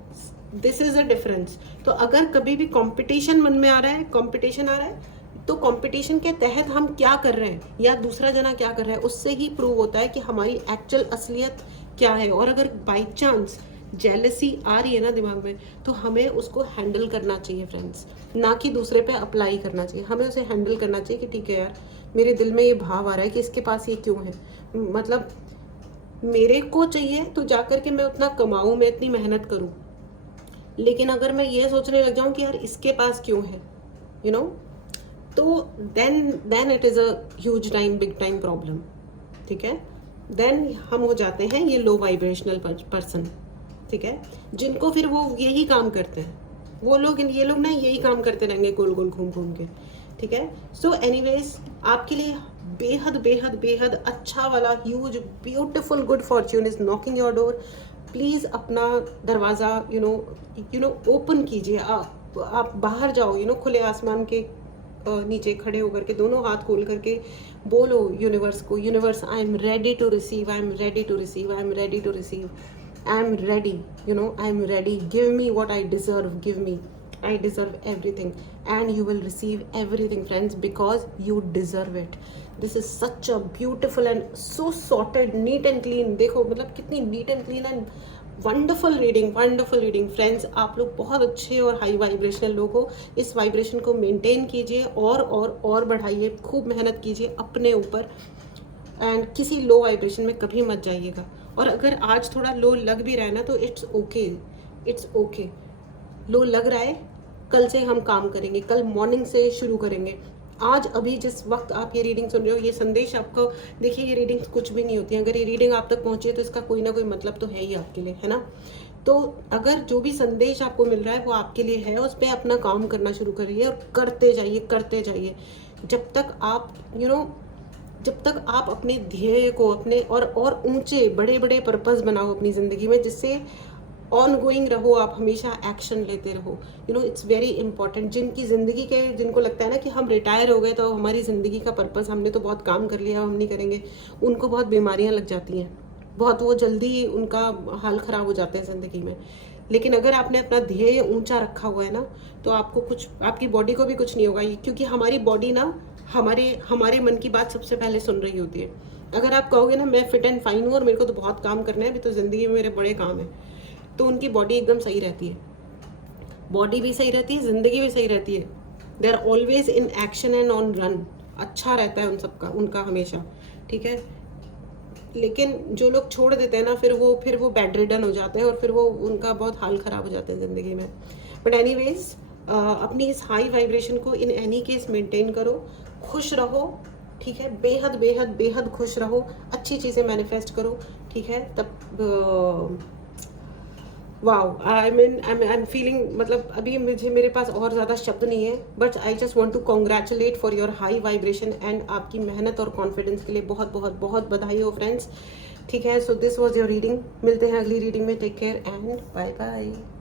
This is a difference. तो अगर कभी भी कंपटीशन मन में आ रहा है, कंपटीशन आ रहा है, तो कंपटीशन के तहत हम क्या कर रहे हैं या दूसरा जना क्या कर रहा है, उससे ही प्रूव होता है कि हमारी एक्चुअल असलियत क्या है। और अगर बाई चांस जेलसी आ रही है ना दिमाग में, तो हमें उसको हैंडल करना चाहिए फ्रेंड्स, ना कि दूसरे पे अप्लाई करना चाहिए। हमें उसे हैंडल करना चाहिए कि ठीक है यार, मेरे दिल में ये भाव आ रहा है कि इसके पास ये क्यों है, मतलब मेरे को चाहिए तो जाकर के मैं उतना कमाऊँ, मैं इतनी मेहनत करूँ। लेकिन अगर मैं ये सोचने लग जाऊँ कि यार इसके पास क्यों है, यू नो, तो then it is a huge time, big time problem, ठीक है। देन हम हो जाते हैं ये लो वाइब्रेशनल पर्सन, ठीक है, जिनको फिर वो यही काम करते हैं, वो लोग, ये लोग ना यही काम करते रहेंगे गोल गोल घूम घूम के, ठीक है। सो एनीवेज, आपके लिए बेहद बेहद बेहद अच्छा वाला huge beautiful good Fortune is knocking your door. Please अपना दरवाज़ा यू नो ओपन कीजिए। आप बाहर जाओ, खुले आसमान के नीचे खड़े होकर के दोनों हाथ खोल करके बोलो यूनिवर्स को, universe I am ready to receive, I am ready to receive, I am ready to receive, I am ready, I am ready, give me what I deserve, give me, I deserve everything, and you will receive everything friends, because you deserve it. This is such a beautiful and so sorted, neat and clean. देखो मतलब कितनी neat and clean and wonderful reading friends. आप लोग बहुत अच्छे और high vibrational लोग हो। इस वाइब्रेशन को मेंटेन कीजिए और बढ़ाइए, खूब मेहनत कीजिए अपने ऊपर, एंड किसी लो वाइब्रेशन में कभी मत जाइएगा। और अगर आज थोड़ा लो लग भी रहा है ना, तो इट्स ओके, लो लग रहा है, कल से हम काम करेंगे, कल मॉर्निंग से शुरू करेंगे। आज अभी जिस वक्त आप ये रीडिंग सुन रहे हो, ये संदेश आपको, देखिए ये रीडिंग कुछ भी नहीं होती है, अगर ये रीडिंग आप तक पहुंची है तो इसका कोई ना कोई मतलब तो है ही आपके लिए, है ना। तो अगर जो भी संदेश आपको मिल रहा है वो आपके लिए है, उस पर अपना काम करना शुरू करिए और करते जाइए जब तक आप जब तक आप अपने ध्येय को अपने और ऊंचे बड़े बड़े पर्पस बनाओ अपनी ज़िंदगी में, जिससे ऑन गोइंग रहो, आप हमेशा एक्शन लेते रहो। It's very important. जिनकी ज़िंदगी के, जिनको लगता है ना कि हम रिटायर हो गए तो हमारी ज़िंदगी का पर्पस, हमने तो बहुत काम कर लिया, हम नहीं करेंगे, उनको बहुत बीमारियां लग जाती हैं, बहुत वो जल्दी उनका हाल ख़राब हो जाते हैं ज़िंदगी में। लेकिन अगर आपने अपना ध्येय ऊंचा रखा हुआ है ना, तो आपको कुछ, आपकी बॉडी को भी कुछ नहीं होगा, क्योंकि हमारी बॉडी ना हमारे मन की बात सबसे पहले सुन रही होती है। अगर आप कहोगे ना मैं फिट एंड फाइन हूँ और मेरे को तो बहुत काम करना है, अभी तो ज़िंदगी में मेरे बड़े काम है, तो उनकी बॉडी एकदम सही रहती है, बॉडी भी सही रहती है, ज़िंदगी भी सही रहती है। They are always in action and on run. अच्छा रहता है उनका हमेशा, ठीक है। लेकिन जो लोग छोड़ देते हैं ना, फिर वो बेड रिडन हो जाते हैं और फिर वो उनका बहुत हाल ख़राब हो जाता है ज़िंदगी में। बट एनीवेज, अपनी इस हाई वाइब्रेशन को इन एनी केस मेंटेन करो, खुश रहो, ठीक है, बेहद बेहद बेहद खुश रहो, अच्छी चीज़ें मैनिफेस्ट करो, ठीक है। तब वाओ, आई एम फीलिंग, मतलब अभी मेरे पास और ज़्यादा शब्द नहीं है, but I just want to congratulate for your high vibration, and आपकी मेहनत और कॉन्फिडेंस के लिए बहुत बहुत बहुत बधाई हो फ्रेंड्स, ठीक है। So this was your reading. मिलते हैं अगली रीडिंग में। Take care and bye bye.